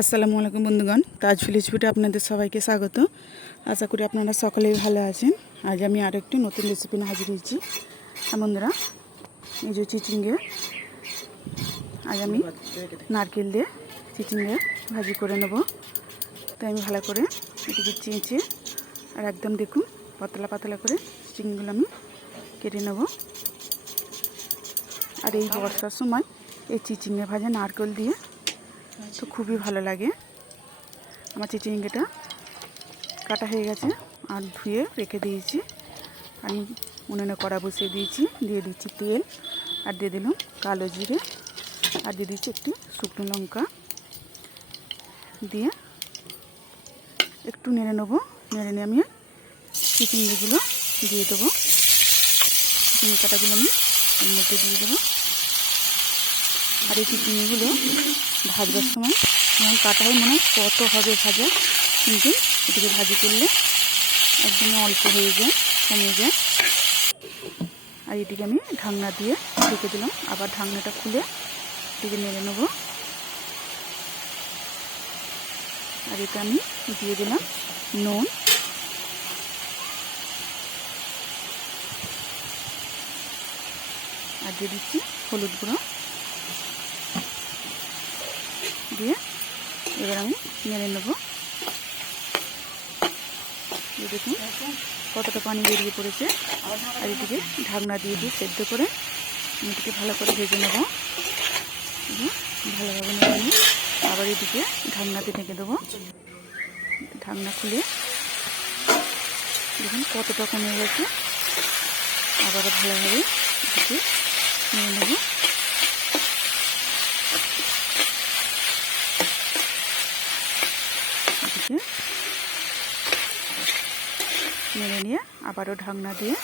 আসসালামু আলাইকুম বন্ধুগণ, তাজ ভিলেজ ফুডে আপনাদের সবাইকে স্বাগত। আশা করি আপনারা সকলেই ভালো আছেন। আজ আমি আরও একটি নতুন রেসিপি নিয়ে হাজির হয়েছি। বন্ধুরা, এই যে চিচিঙ্গে, আজ আমি নারকেল দিয়ে চিচিঙ্গে ভাজি করে নেব। তাই আমি ভালো করে এটিকে চেঁচে আর একদম দেখুন পাতলা পাতলা করে চিচিঙ্গেগুলো আমি কেটে নেব। আর এই বর্ষার সময় এই চিচিঙ্গে ভাজা নারকেল দিয়ে তো খুবই ভালো লাগে। আমার চিচিঙ্গেটা কাটা হয়ে গেছে আর ধুয়ে রেখে দিয়েছি। আমি উনুনে কড়া বসিয়ে দিয়েছি, দিয়ে দিচ্ছি তেল আর দিয়ে দিলাম কালো জিরে আর দিয়ে দিচ্ছি একটি শুকনো লঙ্কা, দিয়ে একটু নেড়ে নেবো। নেড়ে নিয়ে আমি চিচিঙ্গিগুলো দিয়ে দেবো। চিচিঙ্গি কাটাগুলো আমি এর মধ্যে দিয়ে দেবো। আর এই চিচিঙ্গিগুলো ভাজবার সময় যেমন কাটা হয় মনে হয় কত হবে ভাজা, কিন্তু এটিকে ভাজি করলে একদমই অল্প হয়ে যায়, কমে যায়। আর এটিকে আমি ঢাকনা দিয়ে ঢেকে দিলাম। আবার ঢাকনাটা খুলে এটিকে নেড়ে নেব। আর এটা আমি দিয়ে দিলাম নুন, আর দিয়ে দিচ্ছি হলুদ গুঁড়ো, দিয়ে এবার আমি নেড়ে নেব। দেখুন কতটা পানি বেরিয়ে পড়েছে। আর এটিকে ঢাকনা দিয়ে সেদ্ধ করে এটিকে ভালো করে ভেজে নেব। ভালোভাবে নেড়ে নিয়ে আবার এদিকে ঢাকনাতে ঢেকে দেবো। ঢাকনা খুলে দেখুন কতটা কমে গেছে। আবারও ভালোভাবে এটিকে নেড়ে নেব। এটিকে নেড়ে নিয়ে আবারও ঢাকনা দিয়ে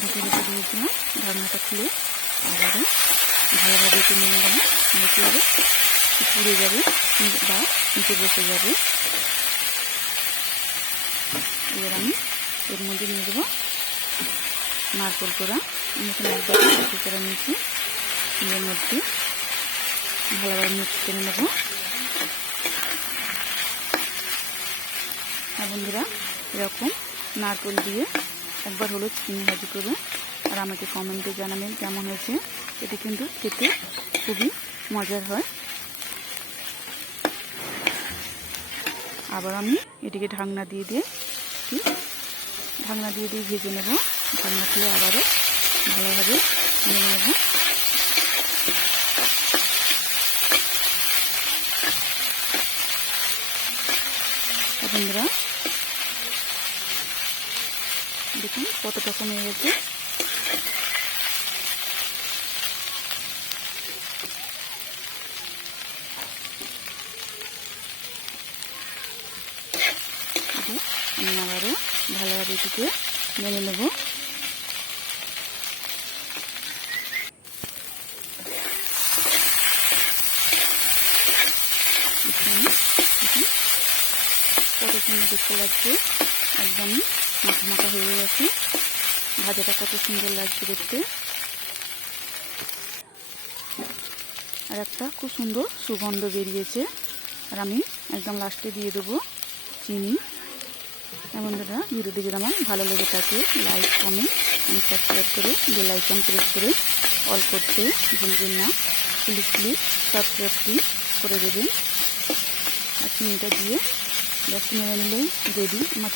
ঢেকে রেখে দিয়েছিলাম। ঢাকনাটা খুলে আবারও ভালোভাবে একটু নেড়ে নেব। কী হবে, পুড়ে যাবে বা নিচে বসে যাবে। এবার আমি এর মধ্যে নিয়ে দেবো নারকেল কোড়া। আমি এখানে একবার নারকেল কোড়া নিয়েছি। এর মধ্যে ভালোভাবে মিক্স করে নেব। আর বন্ধুরা, এরকম নারকেল দিয়ে একবার হলো চিনি ভাজি করবে আর আমাকে কমেন্টে জানাবেন কেমন হয়েছে। এটি কিন্তু খেতে খুবই মজার হয়। আবার আমি এটিকে ঢাকনা দিয়ে ভেজে নেব। ঢাকনা খুলে আবারও ভালোভাবে নেড়ে নেব। বন্ধুরা দেখুন কতটা কমে গেছে। আমি আবারও ভালোভাবে এটিকে নেড়ে নেব। কত সুন্দর দেখতে লাগছে, একদমই মাখা মাখা হয়ে গেছে। ভাজাটা কত সুন্দর লাগছে দেখতে। আর একটা খুব সুন্দর সুগন্ধ বেরিয়েছে। আর আমি একদম লাস্টে দিয়ে দেবো চিনি। বন্ধুরা, ভিডিওটি যদি আমার ভালো লেগে থাকে লাইক, কমেন্ট এবং সাবস্ক্রাইব করে বেল আইকন প্রেস করে অল করতে ভুলবেন না। প্লিজ সাবস্ক্রাইবটি করে দেবেন। আর চিনিটা দিয়ে গ্যাস নেড়ে নিলেই রেডি আমার